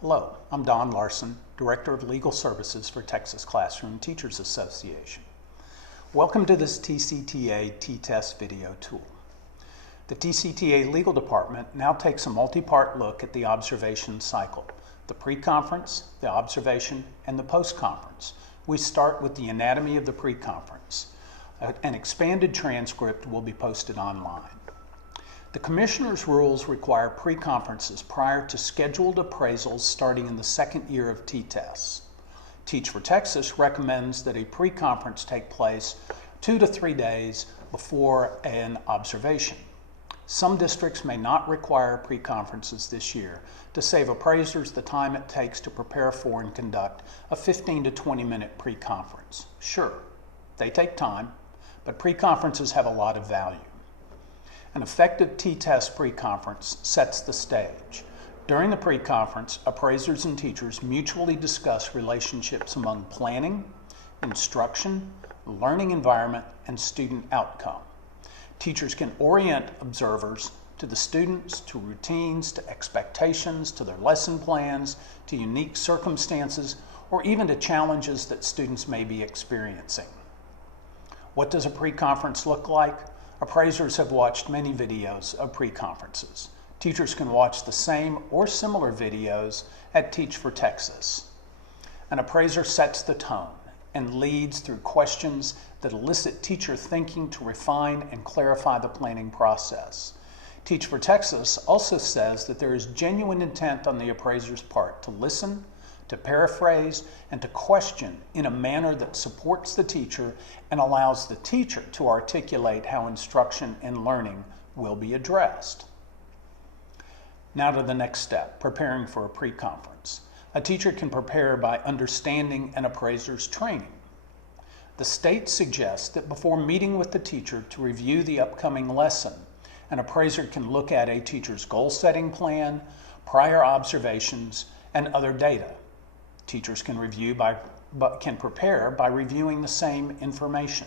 Hello, I'm Dohn Larson, Director of Legal Services for Texas Classroom Teachers Association. Welcome to this TCTA T-TESS video tool. The TCTA Legal Department now takes a multi-part look at the observation cycle, the pre-conference, the observation, and the post-conference. We start with the anatomy of the pre-conference. An expanded transcript will be posted online. The Commissioner's rules require pre-conferences prior to scheduled appraisals starting in the second year of T-TESS. Teach for Texas recommends that a pre-conference take place 2 to 3 days before an observation. Some districts may not require pre-conferences this year to save appraisers the time it takes to prepare for and conduct a 15 to 20 minute pre-conference. Sure, they take time, but pre-conferences have a lot of value. An effective T-TESS pre-conference sets the stage. During the pre-conference, appraisers and teachers mutually discuss relationships among planning, instruction, learning environment, and student outcome. Teachers can orient observers to the students, to routines, to expectations, to their lesson plans, to unique circumstances, or even to challenges that students may be experiencing. What does a pre-conference look like? Appraisers have watched many videos of pre-conferences. Teachers can watch the same or similar videos at Teach for Texas. An appraiser sets the tone and leads through questions that elicit teacher thinking to refine and clarify the planning process. Teach for Texas also says that there is genuine intent on the appraiser's part to listen, to paraphrase, and to question in a manner that supports the teacher and allows the teacher to articulate how instruction and learning will be addressed. Now to the next step, preparing for a pre-conference. A teacher can prepare by understanding an appraiser's training. The state suggests that before meeting with the teacher to review the upcoming lesson, an appraiser can look at a teacher's goal-setting plan, prior observations, and other data. Teachers can prepare by reviewing the same information.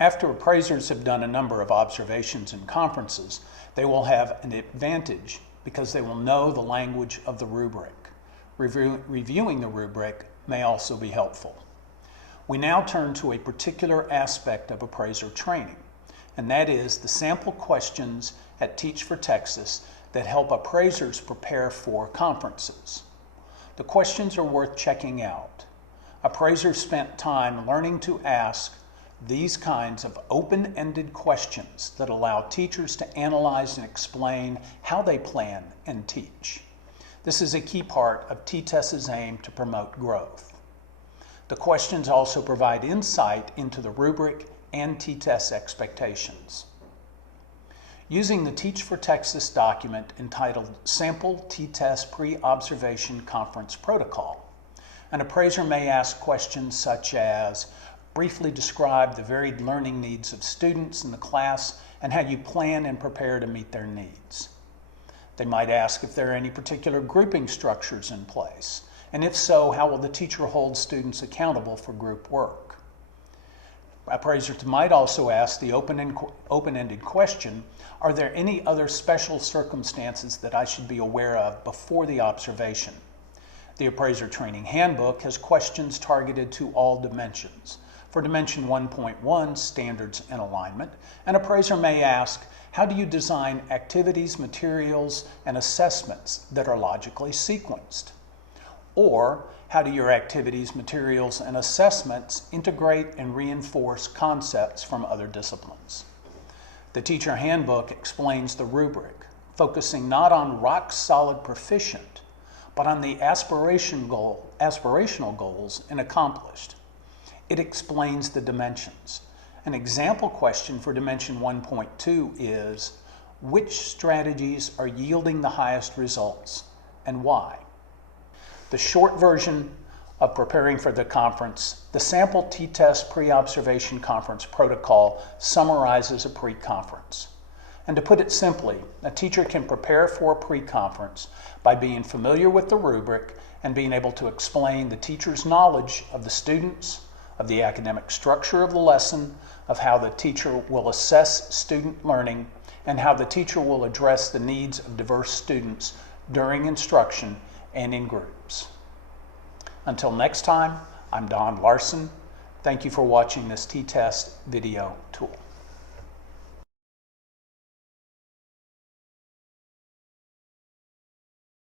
After appraisers have done a number of observations and conferences, they will have an advantage because they will know the language of the rubric. Reviewing the rubric may also be helpful. We now turn to a particular aspect of appraiser training, and that is the sample questions at Teach for Texas that help appraisers prepare for conferences. The questions are worth checking out. Appraisers spent time learning to ask these kinds of open-ended questions that allow teachers to analyze and explain how they plan and teach. This is a key part of T-TESS's aim to promote growth. The questions also provide insight into the rubric and T-TESS expectations. Using the Teach for Texas document entitled Sample T-TESS Pre-Observation Conference Protocol, an appraiser may ask questions such as, briefly describe the varied learning needs of students in the class and how you plan and prepare to meet their needs. They might ask if there are any particular grouping structures in place, and if so, how will the teacher hold students accountable for group work? Appraisers might also ask the open-ended question, are there any other special circumstances that I should be aware of before the observation? The Appraiser Training Handbook has questions targeted to all dimensions. For Dimension 1.1, Standards and Alignment, an appraiser may ask, how do you design activities, materials, and assessments that are logically sequenced? Or, how do your activities, materials, and assessments integrate and reinforce concepts from other disciplines? The Teacher Handbook explains the rubric, focusing not on rock-solid proficient, but on the aspirational goals and accomplished. It explains the dimensions. An example question for Dimension 1.2 is, which strategies are yielding the highest results and why? The short version of preparing for the conference, the Sample T-TESS Pre-Observation Conference Protocol summarizes a pre-conference. And to put it simply, a teacher can prepare for a pre-conference by being familiar with the rubric and being able to explain the teacher's knowledge of the students, of the academic structure of the lesson, of how the teacher will assess student learning, and how the teacher will address the needs of diverse students during instruction and in groups. Until next time, I'm Don Larson. Thank you for watching this T-TESS video tool.